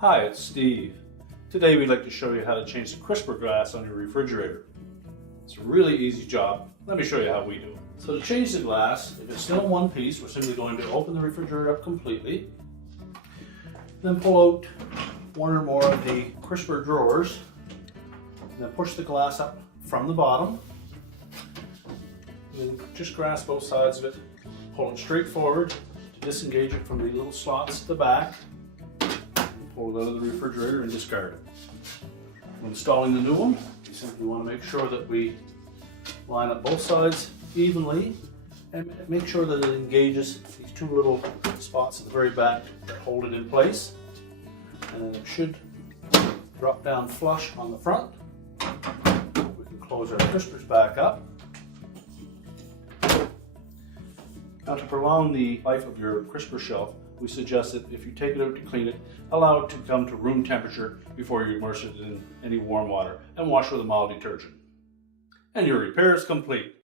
Hi, it's Steve. Today we'd like to show you how to change the crisper glass on your refrigerator. It's a really easy job. Let me show you how we do it. So to change the glass, if it's still in one piece, we're simply going to open the refrigerator up completely. Then pull out one or more of the crisper drawers. And then push the glass up from the bottom. And then just grasp both sides of it. Pull it straight forward to disengage it from the little slots at the back. Pull it out of the refrigerator and discard it. When installing the new one, you simply want to make sure that we line up both sides evenly and make sure that it engages these two little spots at the very back that hold it in place. And then it should drop down flush on the front. We can close our crispers back up. Now, to prolong the life of your crisper shelf, we suggest that if you take it out to clean it, allow it to come to room temperature before you immerse it in any warm water and wash with a mild detergent. And your repair is complete.